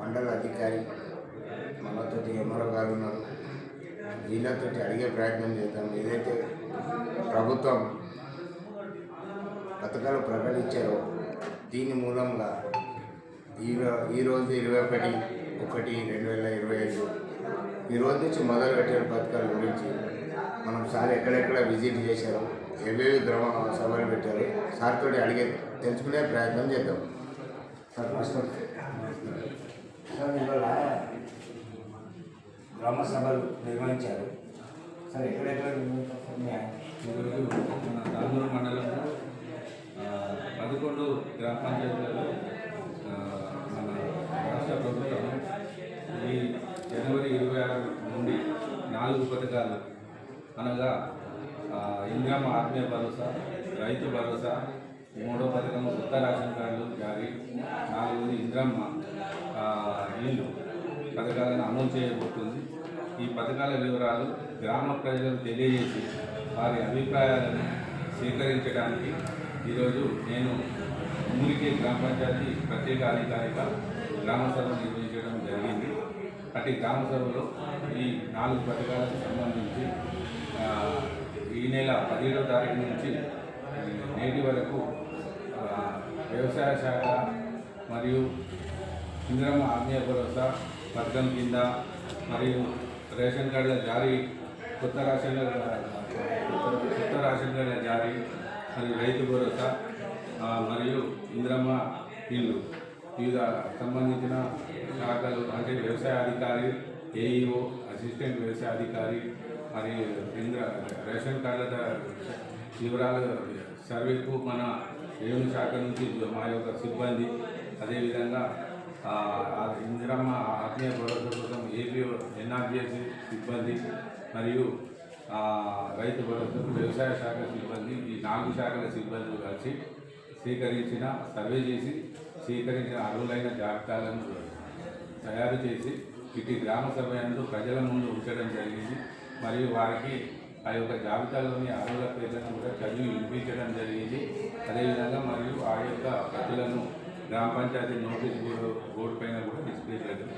మండల అధికారి మనతోటి ఎంఆర్ఓ గారు ఉన్నారు. వీళ్ళతో అడిగే ప్రయత్నం చేద్దాం. ఏదైతే ప్రభుత్వం పథకాలు ప్రకటించారో దీని మూలంగా ఈ ఈరోజు రోజు ఇరవై ఒకటి ఒకటి రెండు వేల ఇరవై ఐదు ఈ రోజు నుంచి మొదలు పెట్టిన పథకాల గురించి మనం సార్ ఎక్కడెక్కడ విజిట్ చేశారు ఏవేవి గ్రామ సభలు పెట్టారు సార్ తోటి అడిగే తెలుసుకునే ప్రయత్నం చేద్దాం. సార్ సార్ ఇవాళ గ్రామ సభలు నిర్వహించారు. సార్ ఎక్కడెక్కడ మన తాండూరు మండలంలో పదకొండు గ్రామ పంచాయతీలలో మన రాష్ట్ర ప్రభుత్వం ఈ జనవరి ఇరవై ఆరు నుండి నాలుగు పథకాలు అనగా ఆ, ఆత్మీయ భరోసా రైతు భరోసా మూడో పథకం కొత్త రేషన్ కార్డులు జారీ. నాలుగోది ఇంద్రమ్మ ఇల్లు పథకాలను అమలు చేయబోతుంది. ఈ పథకాల వివరాలు గ్రామ ప్రజలకు తెలియజేసి వారి అభిప్రాయాలను స్వీకరించడానికి ఈరోజు నేను ఊరికే గ్రామ పంచాయతీ ప్రత్యేక అధికారిక గ్రామ సభ నిర్వహించడం జరిగింది. అటు గ్రామ సభలో ఈ నాలుగు పథకాలకు సంబంధించి ఈ నెల పదిహేడో తారీఖు నుంచి నేటి వరకు వ్యవసాయ శాఖ మరియు ఇంద్రమ్మ ఆత్మీయ భరోసా పథకం కింద మరియు రేషన్ కార్డుల జారీ కొత్త రేషన్ కొత్త రేషన్ కార్డుల జారీ మరియు రైతు భరోసా మరియు ఇంద్రమ్మ ఇల్లు. వివిధ సంబంధించిన శాఖలు అంటే వ్యవసాయ అధికారి ఏఈఓ అసిస్టెంట్ వ్యవసాయ అధికారి మరియు ఇంద్ర రేషన్ కార్డుల వివరాలు సర్వేకు మన రెవెన్యూ శాఖ నుంచి మా యొక్క సిబ్బంది అదేవిధంగా ఆ, ఇందిరమ్మ ఆత్మీయ భరోసా కోసం ఏపీ ఎన్ఆర్జీఎస్ సిబ్బంది మరియు రైతు భరోసా వ్యవసాయ శాఖ సిబ్బంది ఈ నాలుగు శాఖల సిబ్బంది కలిసి స్వీకరించిన సర్వే చేసి స్వీకరించిన అర్హులైన జాబితాలను తయారు చేసి ఇటు గ్రామ సభ ప్రజల ముందు ఉంచడం జరిగింది. మరియు వారికి ఆ యొక్క జాబితాలోని అర్హుల పేర్లను కూడా చదివి వినిపించడం జరిగింది. అదేవిధంగా మరియు ఆ యొక్క ప్రజలను గ్రామ పంచాయతీ నోటీస్ బోర్డు బోర్డు పైన కూడా డిస్ప్లే చేయడం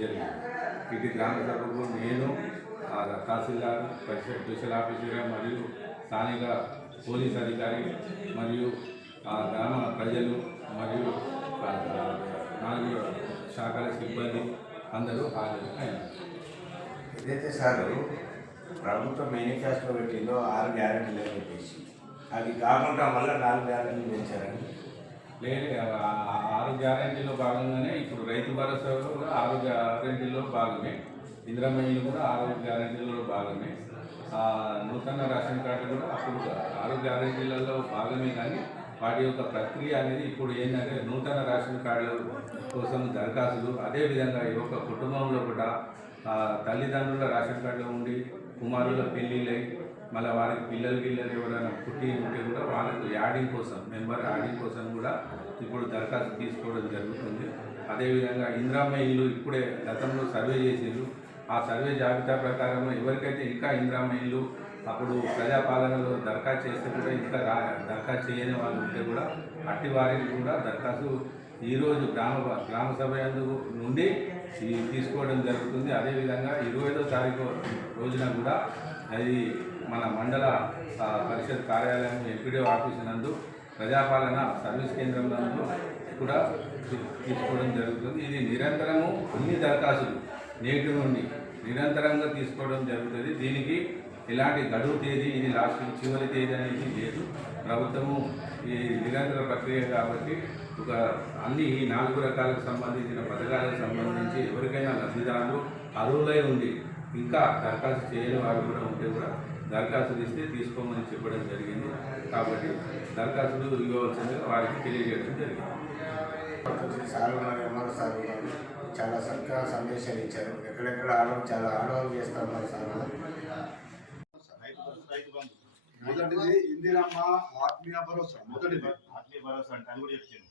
జరిగింది. ఇది గ్రామ సభకు నేను ఆ, తహసీల్దార్ పరిషత్ స్పెషల్ ఆఫీసర్ మరియు స్థానిక పోలీస్ అధికారి మరియు ఆ గ్రామ ప్రజలు మరియు నాలుగు శాఖల సిబ్బంది అందరూ హాజరు అయినారు. ఏదైతే సార్ ప్రభుత్వం మేనిఫెస్టో పెట్టిందో ఆరు గ్యారెంటీలు అని చెప్పేసి. అది కాకుండా మళ్ళీ నాలుగు గ్యారెంటీలు పెంచారని లేదు ఆరు గ్యారెంటీలో భాగంగానే ఇప్పుడు రైతు భరోసాలో కూడా ఆరు గ్యారెంటీలో భాగమే. ఇందిరామయ్యలు కూడా ఆరు గ్యారెంటీలలో భాగమే. నూతన రేషన్ కార్డు కూడా అప్పుడు ఆరు గ్యారెంటీలలో భాగమే కానీ వాటి యొక్క ప్రక్రియ అనేది ఇప్పుడు ఏంటంటే నూతన రేషన్ కార్డుల కోసం దరఖాస్తులు అదేవిధంగా ఈ యొక్క కుటుంబంలో కూడా తల్లిదండ్రుల రేషన్ కార్డులో ఉండి కుమారుల పెళ్ళిళ్ళై మళ్ళీ వారికి పిల్లలు గిల్లలు ఎవరైనా పుట్టి ఉంటే కూడా వాళ్ళకు యాడింగ్ కోసం మెంబర్ యాడింగ్ కోసం కూడా ఇప్పుడు దరఖాస్తు తీసుకోవడం జరుగుతుంది. అదేవిధంగా ఇందిరామ్మ ఇల్లు ఇప్పుడే గతంలో సర్వే చేసిండ్రు. ఆ సర్వే జాబితా ప్రకారం ఎవరికైతే ఇంకా ఇందిరామ్మ ఇల్లు అప్పుడు ప్రజాపాలనలో దరఖాస్తు చేస్తే కూడా ఇంకా రా దరఖాస్తు చేయని వాళ్ళు ఉంటే కూడా అట్టి వారికి కూడా దరఖాస్తు ఈరోజు గ్రామ గ్రామ సభ నుండి తీసుకోవడం జరుగుతుంది. అదేవిధంగా ఇరవై ఐదో తారీఖు రోజున కూడా అది మన మండల పరిషత్ కార్యాలయం ఎంపీడీ ఆఫీస్ నందు ప్రజాపాలన సర్వీస్ కేంద్రం నందు కూడా తీసుకోవడం జరుగుతుంది. ఇది నిరంతరము అన్ని దరఖాస్తులు నేటి నుండి నిరంతరంగా తీసుకోవడం జరుగుతుంది. దీనికి ఎలాంటి గడువు తేదీ ఇది లాస్ట్ చివరి తేదీ అనేది లేదు. ప్రభుత్వము ఈ నిరంతర ప్రక్రియ కాబట్టి ఒక అన్ని ఈ నాలుగు రకాలకు సంబంధించిన పథకాలకు సంబంధించి ఎవరికైనా లబ్ధిదారులు అర్హులై ఉండి ఇంకా దరఖాస్తు చేయని వారు కూడా ఉంటే కూడా దరఖాస్తులు ఇస్తే తీసుకోమని చెప్పడం జరిగింది. కాబట్టి దరఖాస్తులు ఇవ్వవలసిందిగా వారికి తెలియజేయడం జరిగింది. సార్ ఉన్నారు సార్ ఉన్నారు? చాలా చక్కగా సందేశాలు ఇచ్చారు. ఎక్కడెక్కడ ఆడవాళ్ళు చాలా ఆడవాళ్ళు చేస్తా ఉన్నారు సార్. మొదటిది ఇందిరమ్మ ఆత్మీయ భరోసా. మొదటిది. ఆత్మీయ భరోసా అంటే అది కూడా చెప్తాను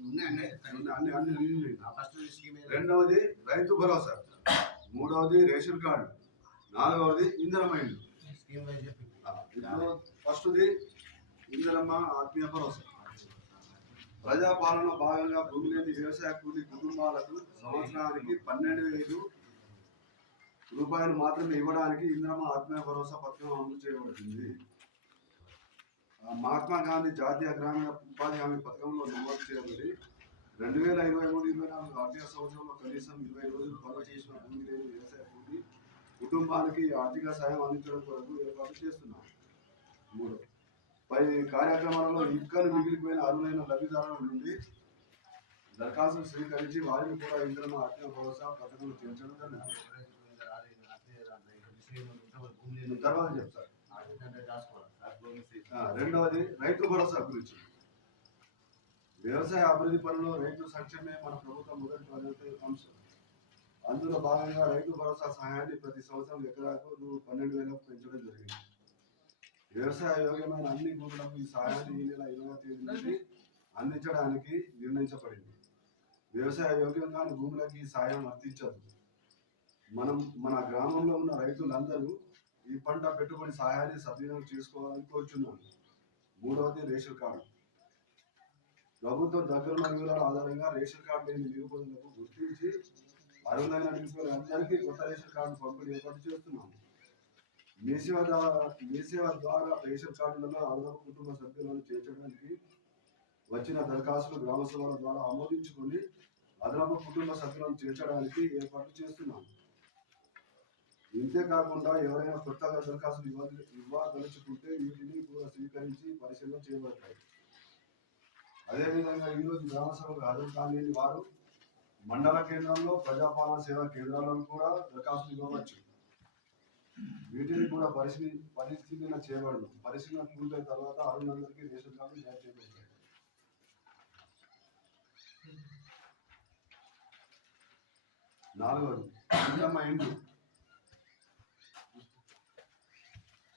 ఉన్నాయి. రెండవది రైతు భరోసా. మూడవది రేషన్ కార్డు. నాలుగవది ఇందిరమ్మ ఇల్లు ఫస్ట్ది ఇందిరమ్మ ఆత్మీయ భరోసా. ప్రజాపాలన భాగంగా భూమి లేని వ్యవసాయ కూలీ కుటుంబాలకు సంవత్సరానికి పన్నెండు వేలు రూపాయలు మాత్రమే ఇవ్వడానికి ఇంద్రమ ఆత్మీయ భరోసా పథకం అమలు చేయబడుతుంది. మహాత్మా గాంధీ జాతీయ గ్రామీణ ఉపాధి హామీ పథకంలో నమోదు చేయబడి రెండు వేల ఇరవై మూడు ఇరవై నాలుగు ఆర్థిక సంవత్సరంలో కనీసం ఇరవై రోజులు పనులు చేసిన భూమి లేని వ్యవసాయ కూలీ కుటుంబానికి ఆర్థిక సాయం అందించడం కొరకు ఏర్పాటు చేస్తున్నాం. మూడు పై కార్యక్రమాలలో ఇక్కలు మిగిలిపోయిన అర్హులైన లబ్ధిదారుల నుండి దరఖాస్తులు స్వీకరించి వారిని కూడా ఇంద్రమ ఆత్మీయ భరోసా పథకంలో చేర్చడం జరిగింది. తర్వాత చెప్తారు. రెండవది రైతు భరోసా గురించి. వ్యవసాయ అభివృద్ధి పనులు రైతు సంక్షేమే మన ప్రభుత్వం మొదటి ప్రాధాన్యత అంశం. అందులో భాగంగా రైతు భరోసా సహాయాన్ని ప్రతి సంవత్సరం ఎకరాకు పన్నెండు వేలకు పెంచడం జరిగింది. వ్యవసాయ యోగ్యమైన అన్ని భూములకు ఈ సహాయాన్ని ఈ నెల ఇరవై తేదీ నుండి అందించడానికి నిర్ణయించబడింది. వ్యవసాయ యోగ్యం కాని భూములకి ఈ సాయం వర్తించదు మనం మన గ్రామంలో ఉన్న రైతులందరూ ఈ పంట పెట్టుబడి సహాయాన్ని సద్వినియోగం చేసుకోవాలని కోరుచున్నాను. మూడవది రేషన్ కార్డు. ప్రభుత్వం దగ్గరున్న వివరాల ఆధారంగా రేషన్ కార్డు లేని నిరుపేదలకు గుర్తించి అర్హులైన అందరికీ కొత్త రేషన్ కార్డు పంపిణీ ఏర్పాటు చేస్తున్నాము మీ సేవ ద్వారా మీ సేవ ద్వారా రేషన్ కార్డులలో అదనపు కుటుంబ సభ్యులను చేర్చడానికి వచ్చిన దరఖాస్తులు గ్రామ సభల ద్వారా ఆమోదించుకొని అదనపు కుటుంబ సభ్యులను చేర్చడానికి ఏర్పాటు చేస్తున్నాను ఇంతే కాకుండా ఎవరైనా కొత్తగా దరఖాస్తులు ఇవ్వ ఇవ్వదలుచుకుంటే వీటిని కూడా స్వీకరించి పరిశీలన చేయబడతాయి. అదేవిధంగా ఈరోజు గ్రామసభకు హాజరు కాలేని వారు మండల కేంద్రంలో ప్రజాపాలన సేవా కేంద్రాలను కూడా దరఖాస్తులు ఇవ్వవచ్చు. వీటిని కూడా పరిశీలి పరిశీలన చేయబడదు. పరిశీలన పూర్తయిన తర్వాత అరుణందరికీ రేషన్ కార్డు జారీ చేయబడతాయి. నాలుగవది ఇంకమ్మ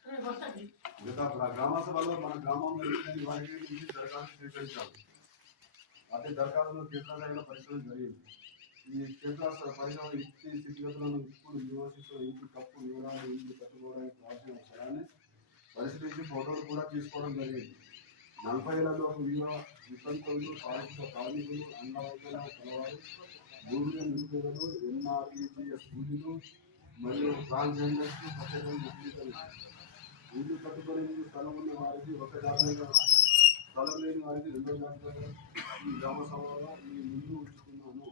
గత గ్రామ సభలో మన గ్రామంలో వారికి నుంచి దరఖాస్తు స్వీకరించాలి. అదే దరఖాస్తులో క్షేత్రస్థాయిలో పరిశీలన జరిగింది. ఈ క్షేత్ర పరిశ్రమ ఇంటి స్థితిగతులను ఇప్పుడు నివాసిస్తున్న ఇంటి తప్పు వివరాలు ఇంటి కట్టుకోవడానికి కావాల్సిన స్థలాన్ని పరిశీలించి ఫోటోలు కూడా తీసుకోవడం జరిగింది. నలభైలలో ఏళ్ళలో విలువ వితంతులు పాలిత కార్మికులు అంగవైకల్య కలవారు భూమి నిరుపేదలు ఎన్ఆర్ఈజీఎస్ కూలీలు మరియు ట్రాన్స్జెండర్స్ ప్రత్యేకంగా ఇల్లు కట్టుకొని స్థలం ఉన్న వారికి ఒక జాతీయ స్థలం లేని వారికి రెండో జాతీయ ఈ గ్రామ సభలో మీ ముందు ఉంచుకున్నాము.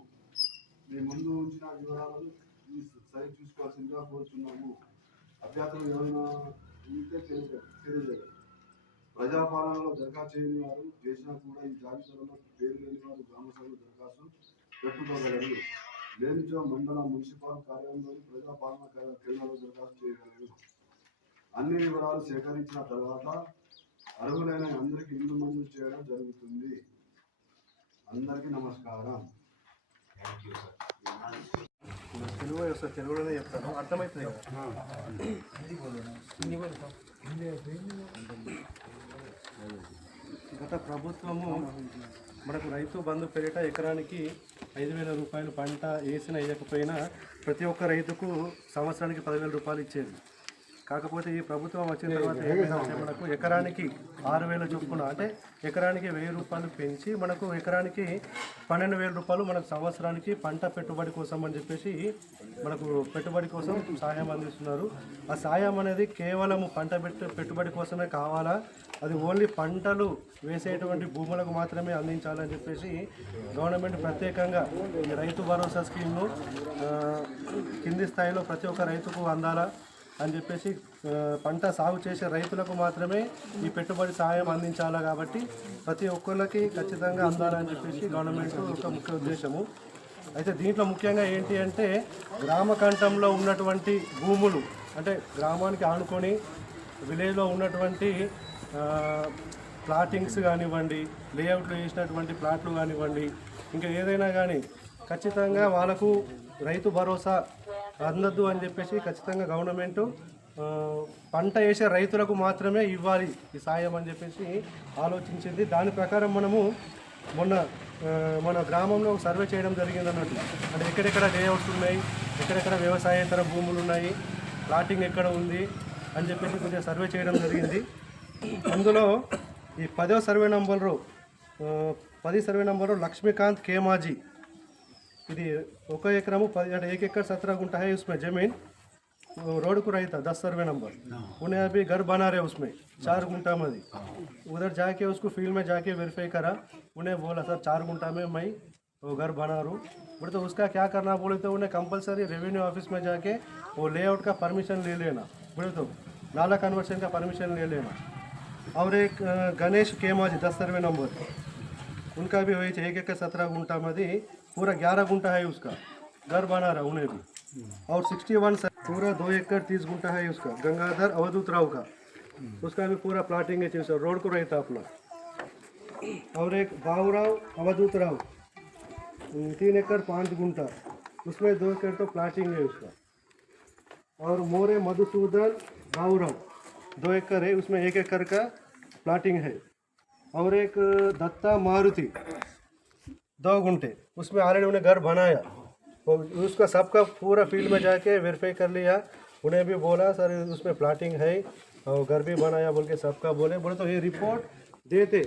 మీ ముందు ఉంచిన వివరాలను ఈ సరి చూసుకోవాల్సిందిగా కోరుతున్నాము అభ్యర్థులు ఎవరైనా ఉంటే తెలియజే ప్రజాపాలనలో దరఖాస్తు చేయని వారు చేసినా కూడా ఈ జాబితాలో పేరు లేని వారు గ్రామ సభలో దరఖాస్తు పెట్టుకోగలరు. లేనిచో మండల మున్సిపల్ కార్యాలయంలోని ప్రజాపాలన కేంద్రాల్లో దరఖాస్తు చేయగలరు. అన్ని వివరాలు సేకరించిన తర్వాత అర్హులైన అందరికీ ఇల్లు మంజూరు చేయడం జరుగుతుంది. అందరికీ నమస్కారం. తెలుగు తెలుగులోనే చెప్తాను. అర్థమవుతుంది గత ప్రభుత్వము మనకు రైతు బంధు పేరిట ఎకరానికి ఐదు వేల రూపాయలు పంట వేసిన వేయకపోయినా ప్రతి ఒక్క రైతుకు సంవత్సరానికి పదివేల రూపాయలు ఇచ్చేది. కాకపోతే ఈ ప్రభుత్వం వచ్చిన తర్వాత ఏమైందంటే మనకు ఎకరానికి ఆరు వేల చొప్పున అంటే ఎకరానికి వెయ్యి రూపాయలు పెంచి మనకు ఎకరానికి పన్నెండు వేల రూపాయలు మనకు సంవత్సరానికి పంట పెట్టుబడి కోసం అని చెప్పేసి మనకు పెట్టుబడి కోసం సహాయం అందిస్తున్నారు. ఆ సాయం అనేది కేవలం పంట పెట్టు పెట్టుబడి కోసమే కావాలా? అది ఓన్లీ పంటలు వేసేటువంటి భూములకు మాత్రమే అందించాలని చెప్పేసి గవర్నమెంట్ ప్రత్యేకంగా ఈ రైతు భరోసా స్కీమ్ను కింది స్థాయిలో ప్రతి ఒక్క రైతుకు అందాలా? అని చెప్పేసి పంట సాగు చేసే రైతులకు మాత్రమే ఈ పెట్టుబడి సహాయం అందించాలా కాబట్టి ప్రతి ఒక్కరికి ఖచ్చితంగా అందాలని చెప్పేసి గవర్నమెంట్ ఒక ముఖ్య ఉద్దేశము. అయితే దీంట్లో ముఖ్యంగా ఏంటి అంటే గ్రామ కంఠంలో ఉన్నటువంటి భూములు అంటే గ్రామానికి ఆనుకొని విలేజ్లో ఉన్నటువంటి ప్లాటింగ్స్ కానివ్వండి లేఅవుట్లు వేసినటువంటి ప్లాట్లు కానివ్వండి ఇంకా ఏదైనా కానీ ఖచ్చితంగా వాళ్ళకు రైతు భరోసా అందద్దు అని చెప్పేసి ఖచ్చితంగా గవర్నమెంట్ పంట వేసే రైతులకు మాత్రమే ఇవ్వాలి ఈ సాయం అని చెప్పేసి ఆలోచించింది. దాని ప్రకారం మనము మొన్న మన గ్రామంలో సర్వే చేయడం జరిగింది అన్నట్టు. అంటే ఎక్కడెక్కడ లేఅవుట్స్ ఉన్నాయి ఎక్కడెక్కడ వ్యవసాయేతర భూములు ఉన్నాయి ప్లాటింగ్ ఎక్కడ ఉంది అని చెప్పేసి కొంచెం సర్వే చేయడం జరిగింది. అందులో ఈ పదో సర్వే నంబరు పది సర్వే నంబరు లక్ష్మీకాంత్ కేమాజీ ఇది ఒక ఎకరము పది అంటే एक एकड़ सत्रह गुंठा है उसमें जमीन वो रोड को रही था दस सर्वे नंबर उन्हें अभी घर बना रहे उसमें चार गुंठा में उधर जाके उसको फील्ड में जाके वेरीफाई करा उन्हें बोला सर चार गुंठा में मैं वो घर बना रहा हूँ बोले तो उसका क्या करना बोले तो उन्हें कंपलसरी रेवेन्यू ऑफिस में जाके वो लेआउट का परमिशन ले लेना बोले तो नाला कन्वर्शन का परमिशन ले लेना और एक अ, गणेश केमाजी दस सर्वे नंबर उनका भी वही एक एकड़ सत्रह गुंठा मधी पूरा ग्यारह गुंठा है उसका। घर बना रहा उन्हें भी। और सिक्सटी वन पूरा दो एकड़, तीस गुंठा है उसका। गंगाधर अवधूत राव का। उसका भी पूरा प्लाटिंग है चाहिए रोड को रहता अपना। और एक बाबूराव अवधूत राव। तीन एकड़, पाँच गुंठा उसमें दो एकड़ तो प्लाटिंग है उसका। और मोरे मधुसूदन बाबूराव। दो एकड़ है, उसमें एक एकड़ का प्लाटिंग है। और एक दत्ता मारुति, दो घंटे उसमें ऑलरेडी उन्हें घर बनाया। और उसका सबका पूरा फ़ील्ड में जाके वेरीफाई कर लिया। उन्हें भी बोला, सर, उसमें प्लाटिंग है और घर भी बनाया, बोल के सबका बोले। बोले तो ये रिपोर्ट देते